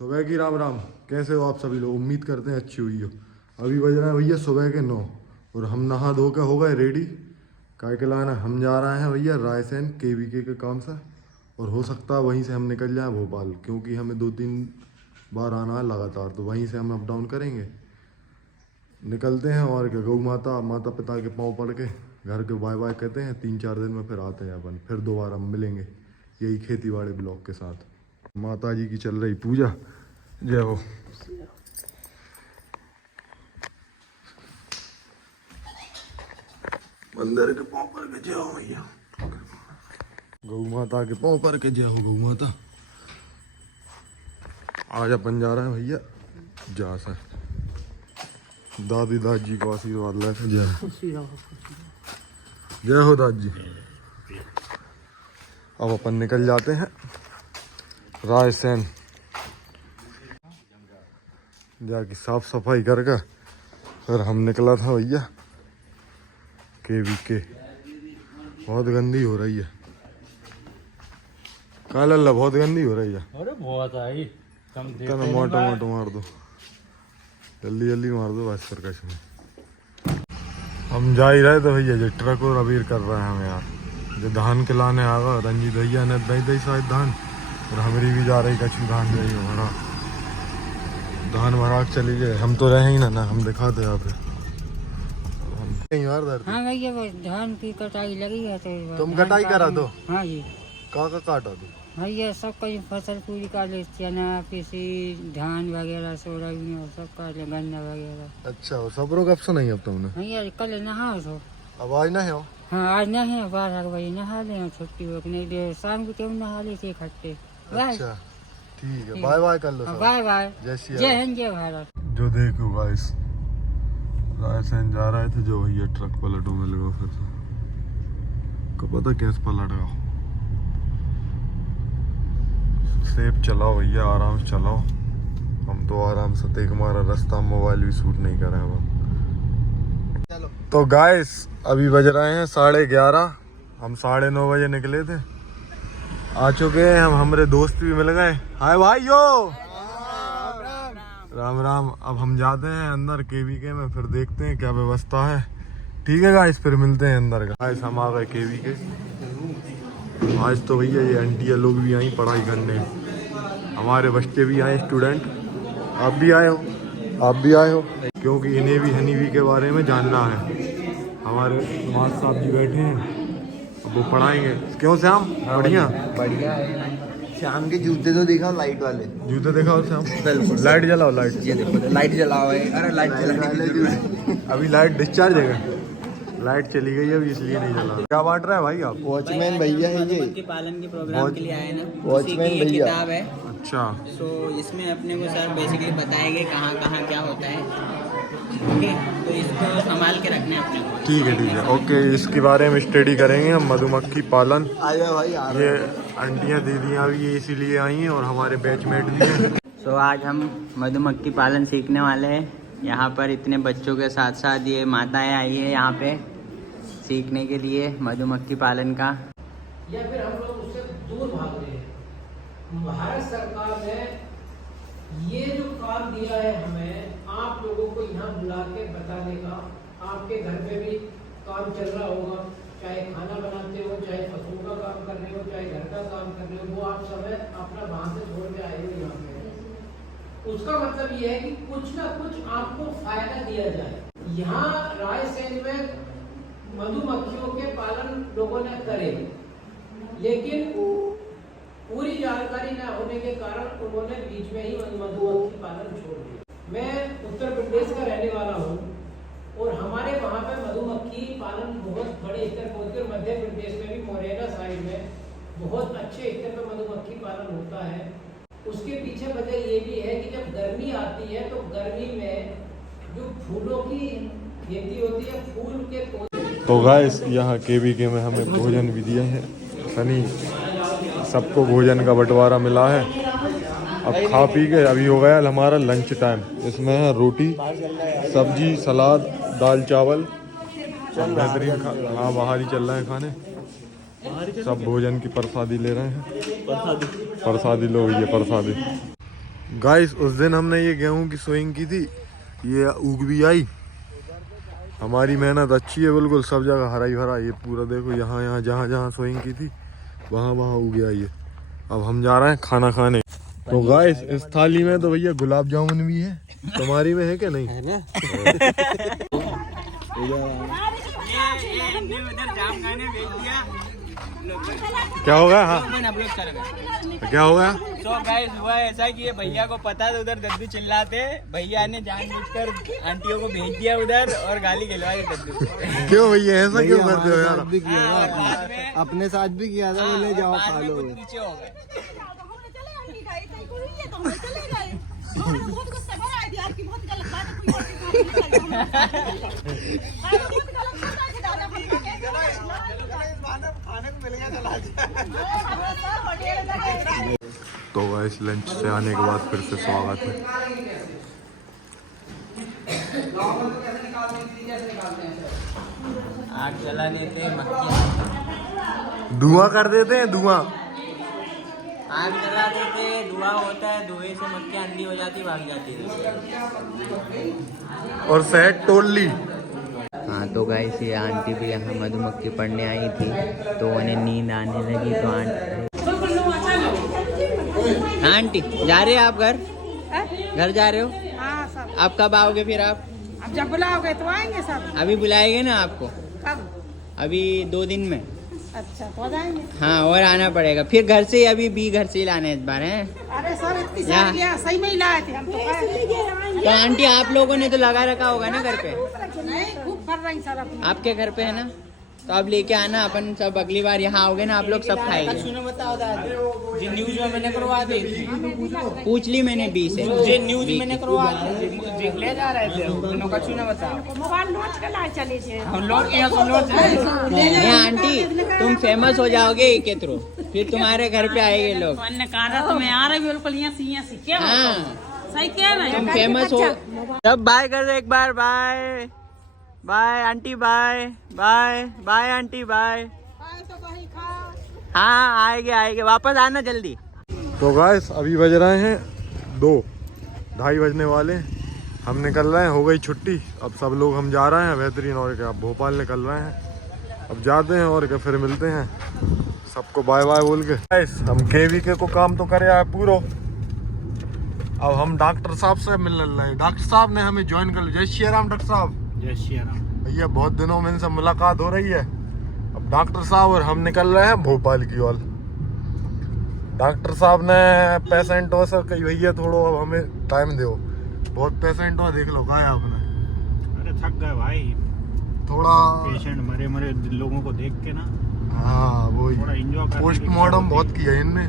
सुबह की राम राम। कैसे हो आप सभी लोग? उम्मीद करते हैं अच्छी हुई हो। अभी बज रहे हैं भैया सुबह के 9 और हम नहा धो के हो गए रेडी। काय के लाना हम जा रहे हैं भैया रायसेन केवीके के काम से, और हो सकता है वहीं से हम निकल जाएं भोपाल, क्योंकि हमें 2-3 बार आना है लगातार, तो वहीं से हम अप डाउन करेंगे। निकलते हैं और क्या, गौ माता माता पिता के पाँव पड़ के घर के बाय बाय कहते हैं। 3-4 दिन में फिर आते हैं अपन, फिर दोबारा मिलेंगे यही खेती बाड़ी ब्लॉग के साथ। माता जी की चल रही पूजा। जय हो। मंदिर के पाँव पर के जय हो भैया। गौ माता के पाँव पर के जय हो गौ माता। आज अपन जा रहे हैं भैया जा से दादी दादी को आशीर्वाद लेकर। जय हो। जय हो दादी जी। अब अपन निकल जाते हैं रायसेन, जाके साफ सफाई करके फिर हम निकला था भैया केवीके। बहुत गंदी हो रही है काला, बहुत गंदी हो रही है। अरे बहुत आई कम इतना मोटो मोटो मार दो, जल्दी जल्दी मार दो बस कर कश में। हम जा ही रहे तो भैया जो ट्रक और अबीर कर रहे हैं हम यार, जो धान के लाने आगा रंजीत भैया ने दही दही शायद धान, और हमारी भी जा रही कछु धान रही हो भरा धान भरा के चली गए। हम तो रहे ही ना हम दिखाते यहाँ पे यार। हाँ भैया बस धान की कटाई लगी है तो तुम कटाई करा दो? हाँ जी। का काटा दो भैया सब कहीं फसल पूरी का ले, चना पीसी धान वगैरह सोयाबीन और सब का ले, गन्ना वगैरह। अच्छा सब रोग अब नहीं अब तुमने? भैया कल नहाओ तो अब आज नहीं हो? हाँ आज नहीं, 12 बजे नहा ले, छुट्टी हो नहीं दे, शाम को तुम नहा ले थे इकट्ठे। अच्छा ठीक है, बाय बाय कर लो। Bye bye. जय हिंद जय भारत। जो देखो गाइस रायसेन जा रहे थे जो भैया ट्रक पलटो में लगा, फिर से को पता कैसे पलट गया। सेफ चलाओ भैया, आराम से चलाओ। हम तो आराम से देख, हमारा रास्ता मोबाइल भी शूट नहीं कर रहे हैं। तो गाइस अभी बज रहे हैं 11:30। हम 9:30 बजे निकले थे, आ चुके हैं हम। हमारे दोस्त भी मिल गए। हाय भाइयों, राम राम। अब हम जाते हैं अंदर केवीके में, फिर देखते हैं क्या व्यवस्था है। ठीक है गाइस, फिर मिलते हैं अंदर। गाइस हम आ गए केवीके। आज तो भैया ये आंटियाँ लोग भी आई पढ़ाई करने, हमारे बच्चे भी आए स्टूडेंट। आप भी आए हो? आप भी आए हो क्योंकि इन्हें भी हनीवी के बारे में जानना है। हमारे मास साहब जी बैठे हैं, अब वो पढ़ाएंगे। क्यों श्याम? बढ़िया बढ़िया है। शाम के जूते तो दिखाओ, लाइट वाले जूते दिखाओ श्याम। बिल्कुल। लाइट जलाओ, लाइट। ये देखो लाइट जलाओ है। अरे लाइट जलाने अभी लाइट डिस्चार्ज है, लाइट चली गई अभी इसलिए नहीं जला। क्या बांट रहे हैं भाई आप? वॉचमैन भैया है ये। मधुमक्खी पालन के प्रोग्राम के लिए आए ना, वॉचमैन उसी की भैया। किताब है। अच्छा सो इसमें अपने को सर बेसिकली बताएंगे कहाँ कहाँ क्या होता है। ओके, तो इसको संभाल के रखना है अपने को। ठीक है ओके। इसके बारे में स्टडी करेंगे हम, मधुमक्खी पालन। आजा भाई ये आंटियाँ दीदियाँ भी इसीलिए आई हैं और हमारे बैचमेट भी हैं। सो आज हम मधुमक्खी पालन सीखने वाले हैं। यहाँ पर इतने बच्चों के साथ साथ ये माताएं आई है यहाँ पे सीखने के लिए मधुमक्खी पालन का। या फिर हम लोग उससे दूर भाग रहे हैं। भारत सरकार ने ये जो काम दिया है हमें, आप लोगों को यहाँ बुला के बताने का। आपके घर में भी काम चल रहा होगा, चाहे खाना बनाते हो, चाहे पशुओं का काम कर रहे हो, चाहे घर का काम कर रहे हो, वो आप समय अपना वहां से छोड़ के आए हो यहाँ पे। उसका मतलब ये है कि कुछ ना कुछ आपको फायदा दिया जाए। यहाँ रायसेन में मधुमक्खियों के पालन लोगों ने करे, लेकिन पूरी जानकारी न होने के कारण उन्होंने बीच में ही मधुमक्खी पालन छोड़ दिया। मैं उत्तर प्रदेश का रहने वाला हूँ और हमारे वहाँ पे मधुमक्खी पालन बहुत बड़े स्तर पर होती है। मध्य प्रदेश में भी मोरेना साइड में बहुत अच्छे स्तर पर मधुमक्खी पालन होता है। उसके पीछे वजह ये भी है कि जब गर्मी आती है तो गर्मी में जो फूलों की खेती होती है, फूल के पौधे। तो गाइस यहाँ केवीके में हमें भोजन भी दिया है सनी, सबको भोजन का बंटवारा मिला है। अब खा पी के अभी हो गया हमारा लंच टाइम। इसमें है रोटी सब्जी सलाद दाल चावल, बेहतरीन हाँ बाहर ही चल रहे हैं खाने। सब भोजन की प्रसादी ले रहे हैं। प्रसादी लो ये प्रसादी। गाइस उस दिन हमने ये गेहूं की सोइंग की थी, ये उग भी आई। हमारी मेहनत अच्छी है, बिल्कुल सब जगह हरा ही भरा। ये पूरा देखो, यहाँ यहाँ जहाँ जहाँ सोइंग की थी वहाँ वहाँ उग गया ये। अब हम जा रहे हैं खाना खाने। तो गाइस इस थाली में तो भैया गुलाब जामुन भी है, तुम्हारी में है क्या? नहीं है ना। क्या होगा? हाँ क्या होगा? तो गाइस हुआ ऐसा कि ये भैया को पता था उधर दद्दू चिल्लाते, भैया ने जानबूझकर आंटियों को भेज दिया उधर और गाली खिलवाई दद्दू। क्यों भैया ऐसा क्यों करते हो यार? अपने साथ भी किया था, बोले जाओ खा लो। पीछे हो गए। तो गाइस लंच से आने के बाद फिर से स्वागत है। आग जला देते हैं मक्खी, धुआं कर देते हैं, धुआं। आग जला देते हैं, धुआं होता है, धुएं से मक्खी अंधी हो जाती, भाग जाती है। और शहद तोड़ ली। हाँ तो गाइस ये आंटी भी यहाँ मधुमक्खी पढ़ने आई थी, तो उन्हें नींद आने लगी तो आंटी जा रहे हैं आप घर जा रहे हो? हाँ सब। आप कब आओगे फिर? आप अब जब बुलाओगे तो आएंगे सब। अभी बुलाएंगे ना आपको? कब? अभी 2 दिन में। अच्छा तो आ जाएंगे। हाँ और आना पड़ेगा फिर घर से ही, अभी भी घर से ही लाना है इस बार है। अरे सर इतनी यहाँ। सारी लिया, सही में ही लाए थे हम तो। तो आंटी आप लोगों ने तो लगा रखा होगा ना घर पे? नहीं खूब फर रही सर अपनी। आपके घर पे है ना, तो अब लेके आना, अपन सब अगली बार यहाँ आओगे ना आप लोग सब खाएंगे। न्यूज में मैंने करवा दी थी, पूछ ली मैंने 20 से जे न्यूज मैंने करवा दी जे ले जा रहे थे उन्होंने कछु ना बताओ। मोबाइल नोट के लाए चले थे हम लोग यहाँ से नोट नहीं आंटी तुम फेमस हो जाओगे के थ्रू, फिर तुम्हारे घर पे आएंगे लोग। कहा तुम्हें आ रहे बिल्कुल यहाँ सीखे हाँ सही कह रहे तुम फेमस हो। तब बाय कर दो एक बार, bye bye aunty, bye bye bye aunty, bye. हाँ आएंगे वापस आना जल्दी। तो गाइस अभी बज रहे हैं 2:30 बजने वाले। हम निकल रहे हैं, हो गई छुट्टी। अब सब लोग हम जा रहे हैं बेहतरीन, और क्या भोपाल निकल रहे हैं। अब जाते हैं और क्या, फिर मिलते हैं सबको बाय बाय बोल के। गाइस हम केवीके को काम तो करे आए पूरा। अब हम डॉक्टर साहब से मिलने लगे। डॉक्टर साहब ने हमें ज्वाइन कर लिया। जय श्री राम डॉक्टर साहब। जय श्री राम भैया, बहुत दिनों में इनसे मुलाकात हो रही है। अब डॉक्टर साहब और हम निकल रहे हैं भोपाल की ओर। डॉक्टर साहब ने पेशेंटों से कही भैया थोड़ा अब हमें टाइम दो, बहुत पेशेंट हो, देख लो क्या है आपने। अरे थक गए भाई, थोड़ा पेशेंट मरे मरे लोगों को देख के ना। हाँ वही थोड़ा एंजॉय करने की पोस्टमार्टम इच्छा बहुत होती किया इनने।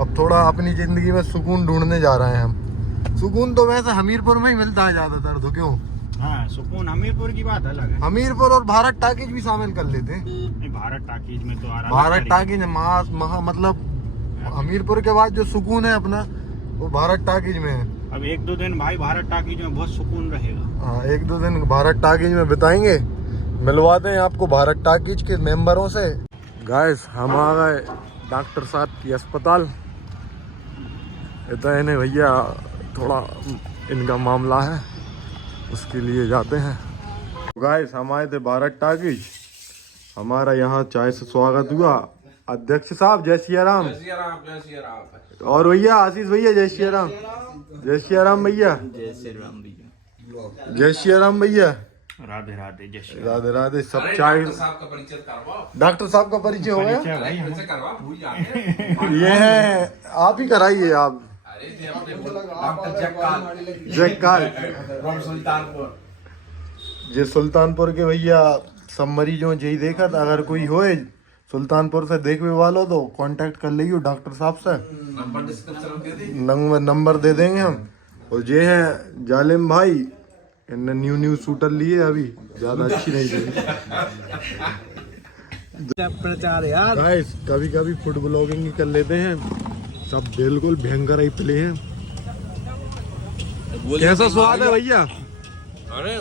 अब थोड़ा अपनी जिंदगी में सुकून ढूंढने जा रहे हैं हम। सुकून तो वैसे हमीरपुर में ही मिलता है ज्यादातर, तो क्यों? हाँ सुकून हमीरपुर की बात अलग है। हमीरपुर और भारत टाकीज भी शामिल कर लेते हैं। नहीं, भारत टाकीज में तो आराम भारत टाकीज महा मतलब हमीरपुर के बाद जो सुकून है अपना, वो भारत टाकीज में है। अब 1-2 दिन भाई भारत टाकीज में बहुत सुकून रहेगा। हाँ 1-2 दिन भारत टाकीज में बिताएंगे। मिलवाते हैं आपको भारत टाकीज के मेंबरों से। गाइस हम आ गए डॉक्टर साहब की अस्पताल। इतना इन्हें भैया थोड़ा इनका मामला है, उसके लिए जाते हैं। गाइस हम आए थे भारत टाकीज। हमारा यहाँ चाय से स्वागत हुआ। अध्यक्ष साहब जय श्री राम। और भैया आशीष भैया जय श्री राम। जय श्री राम भैया। जय श्री राम भैया। जय श्री राम भैया। राधे राधे। जय श्री राधे राधे। सब चाय डॉक्टर साहब का परिचय हो गया। ये है, आप ही कराइए आप। जयकाल ये सुल्तानपुर के भैया सब मरीजों यही देखा था। अगर कोई होए सुल्तानपुर से देखने वालों तो कांटेक्ट कर लीजिए डॉक्टर साहब से। नंबर दे देंगे हम। और ये है जालिम भाई, इनने न्यू शूटर लिए, अभी ज्यादा अच्छी नहीं थी। गाइस कभी कभी फूड ब्लॉगिंग ही कर लेते हैं। सब बिल्कुल भयंकर ही प्ले हैं। कैसा स्वाद है भैया? अरे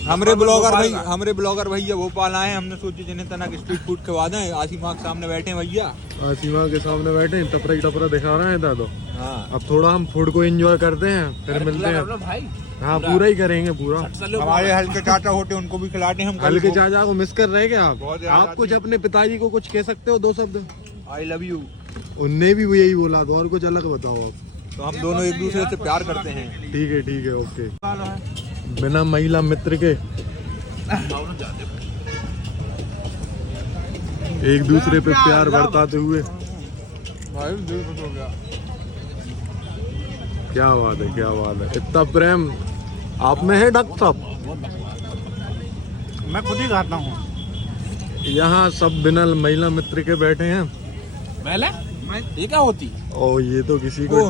हमारे ब्लॉगर भैया भोपाल आए, हमने सोची जिन्हें तनक स्ट्रीट फूड खवा दें। आसिमा के सामने बैठे हैं भैया, आसिमा के सामने बैठे हैं, टपरा दिखा रहे हैं दादो। हाँ अब थोड़ा हम फूड को एंजॉय करते हैं, फिर मिलते हैं। भाई हाँ पूरा ही करेंगे पूरा। हमारे हल्के चाचा होते उनको भी खिलाते हैं हम। हल्के चाचा को मिस कर रहे हैं क्या आप? बहुत याद आप कुछ अपने पिताजी को कुछ कह सकते हो, 2 शब्द? I love you. उनने भी यही बोला तो और कुछ अलग बताओ आप। तो हम दोनों एक दूसरे से प्यार करते हैं। ठीक है ओके। बिना महिला मित्र के एक दूसरे पे प्यार बरताते हुए, भाई दिल खुश हो गया। क्या बात है। इतना प्रेम आप में है डॉक्टर साहब? मैं खुद ही खाता हूँ। यहाँ सब बिना महिला मित्र के बैठे हैं। पहले ये क्या होती? ओ ये तो किसी को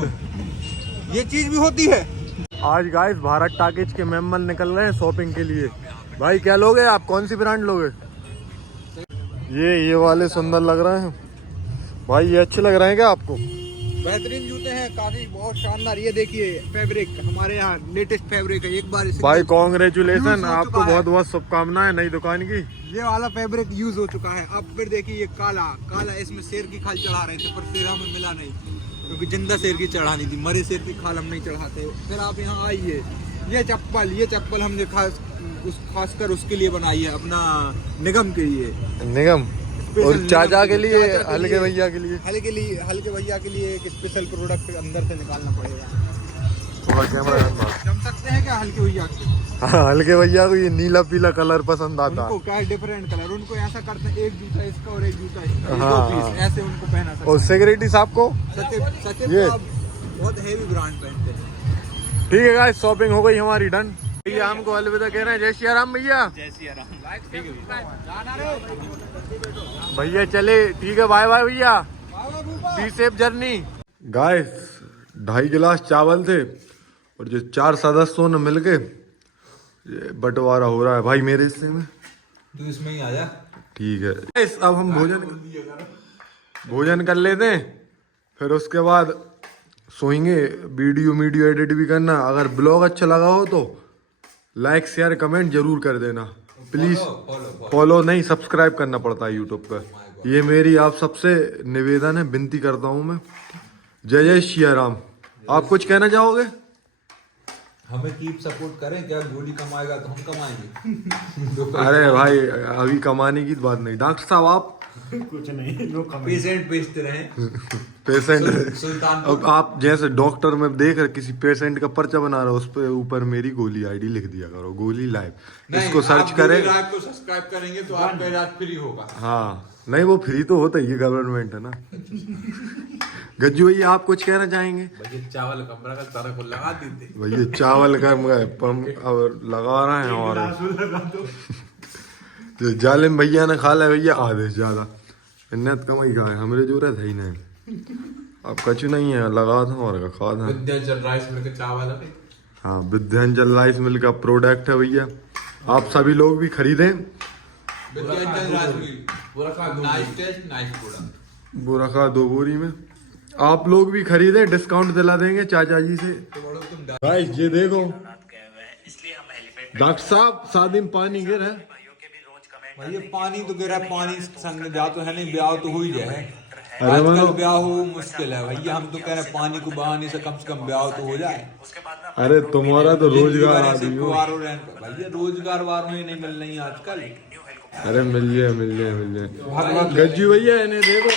ये चीज भी होती है। आज गाइस भारत टाकीज के मेंबर निकल रहे हैं शॉपिंग के लिए। भाई क्या लोगे आप, कौन सी ब्रांड लोगे? ये वाले सुंदर लग रहे हैं भाई, ये अच्छे लग रहे हैं क्या आपको? बेहतरीन जूते हैं, काफी बहुत शानदार। ये देखिए फैब्रिक हमारे यहाँ लेटेस्ट फैब्रिक है। एक बार इसे भाई कॉन्ग्रेचुलेसन, यूज हो आपको चुका है। बहुत बहुत शुभकामनाएं नई दुकान की। ये वाला फैब्रिक यूज हो चुका है। अब फिर देखिए ये काला इसमें शेर की खाल चढ़ा रहे थे, पर शेर हमें मिला नहीं, क्योंकि जिंदा शेर की चढ़ानी थी, मरे शेर की खाल हम नहीं चढ़ाते। फिर आप यहाँ आइए, ये चप्पल हमने खासकर उसके लिए बनाई है, अपना निगम के लिए। निगम और चाचा के लिए, चाचा हल्के भैया के लिए, हल्के भैया के लिए एक स्पेशल प्रोडक्ट अंदर से निकालना पड़ेगा। थोड़ा कैमरा जम सकते हैं क्या हल्के भैया के? हाँ, हल्के भैया को ये नीला पीला कलर पसंद आता उनको है। क्या है डिफरेंट कलर, उनको ऐसा करते हैं एक जूता इसका और एक जूता इसका, हाँ, 2 पीस ऐसे उनको पहना सकते और सिक्योरिटी साहब को सचिव ये साहब बहुत हेवी ब्रांड पहनते हैं। ठीक है गाइस, शॉपिंग हो गई हमारी डन। भैया हमको अलविदा कह रहे हैं, जय श्री राम भैया। भैया चले, ठीक है, बाय बाय भैया, बी सेफ जर्नी। गाइस 2.5 गिलास चावल थे और जो 4 सदस्यों ने मिलके ये बंटवारा हो रहा है भाई मेरे हिस्से में। तू इसमें ही आजा। ठीक है गाइस, अब हम भोजन कर लेते हैं, फिर उसके बाद सोएंगे। वीडियो एडिट भी करना। अगर ब्लॉग अच्छा लगा हो तो लाइक शेयर कमेंट जरूर कर देना प्लीज। फॉलो नहीं, सब्सक्राइब करना पड़ता है यूट्यूब पर। ये मेरी आप सबसे निवेदन है, विनती करता हूँ मैं। जय श्री राम। आप कुछ कहना चाहोगे? हमें कीप सपोर्ट करें, क्या गोली कमाएगा तो हम कमाएंगे। अरे भाई अभी कमाने की बात नहीं। डॉक्टर साहब आप कुछ नहीं, पेशेंट बेचते रहे। पेशेंट सुल्तानपुर। अब आप जैसे डॉक्टर में देख रहे किसी पेशेंट का पर्चा बना रहा है, उस पे ऊपर मेरी गोली आईडी लिख दिया करो, गोली लाइव। इसको सर्च करें, को सब्सक्राइब करेंगे तो आपका इलाज फ्री होगा। हाँ नहीं वो फ्री तो होता ही है, गवर्नमेंट है ना। गज्जू भैया आप कुछ कहना चाहेंगे? चावल कमरा का तारा को लगा देते। भैया चावल का पंप अब लगा रहे हैं, और जो जालिम भैया ने खा लिया भैया आधे से ज्यादा, इन्नत कम ही खाए, हमरे जो रहा था ही नहीं। अब कछु नहीं है, लगा था और खा था। विद्यांचल राइस मिल के चावल है। हाँ विद्यांचल राइस मिल का प्रोडक्ट है भैया, आप सभी लोग भी खरीदें। विद्यांचल राइस मिल पूरा नाइस टेस्ट, नाइस प्रोडक्ट। वो रखा 2 बोरी में, आप लोग भी खरीदें, डिस्काउंट दिला देंगे चाचा जी से। गाइस ये देखो डॉक्टर साहब, शादी में पानी गिर है भाई, ये पानी तो गिरा, पानी संग जा तो है नहीं, ब्याह तो हो ही जाए। अरे आजकल ब्याह हो मुश्किल है भैया, हम तो कह रहे हैं पानी को बहाने से कम ब्याह तो हो जाए। अरे तुम्हारा तो रोजगार आदमी हो भैया, रोजगार वार में नहीं मिल रही आजकल। अरे मिल जाए भगवान गज्जू भैया इन्हें देखो।